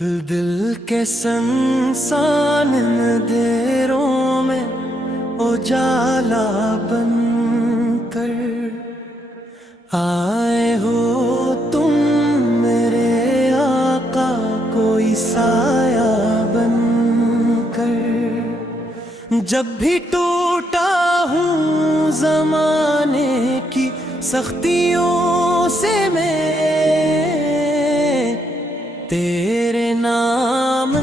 دل کے سنسان اندھیروں میں اجالا بن کر آئے ہو تم میرے آقا، کوئی سایہ بن کر۔ جب بھی ٹوٹا ہوں زمانے کی سختیوں سے میں، تیرے نام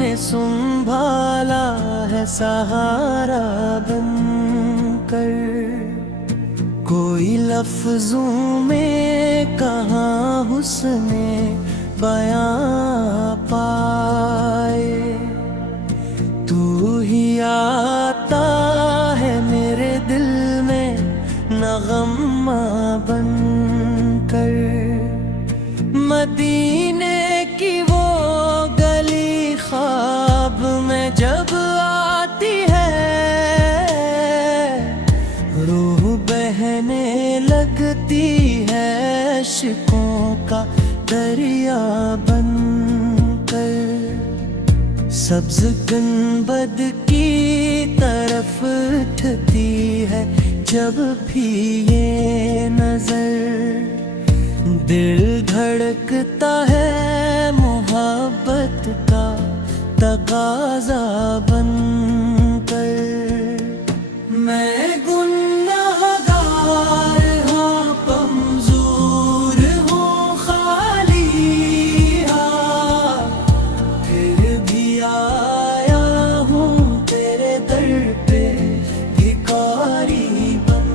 نے سنبھالا ہے سہارا بن کر۔ کوئی لفظوں میں کہاں حسن بیاں پائے، تو ہی آتا ہے میرے دل میں نغمہ بن کر۔ مدینے کی وہ گلی خواب میں جب آتی ہے، روح بہنے لگتی ہے عشقوں کا دریا بن کر۔ سبز گنبد کی طرف اٹھتی ہے جب بھی یہ نظر، دل دھڑکتا ہے محبت کا تقاضا بن کر۔ میں گنہگار ہوں، کمزور ہوں، خالی ہاں، پھر بھی آیا ہوں تیرے در پہ بھکاری بن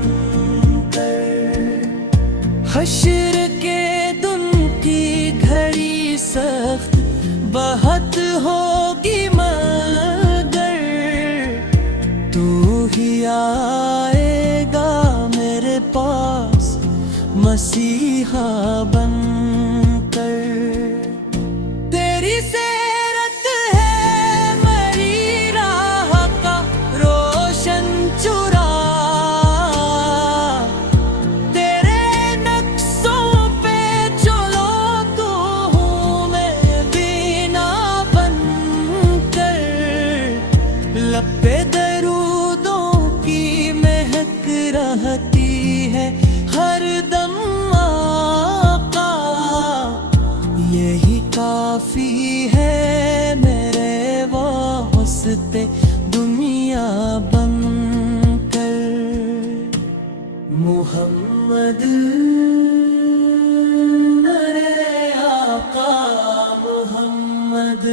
کر۔ حشر سخت بہت ہوگی مگر تو ہی آئے گا میرے پاس مسیحا بن کر۔ تیری سیرت ہے میری راہ کا روشن چراغ، تیرے نقشوں پہ چلو تو لب پہ درودوں کی مہک رہتی ہے ہر دم آقا، یہی کافی ہے میرے واسطے دنیا بن کر۔ محمد میرے آقا محمد۔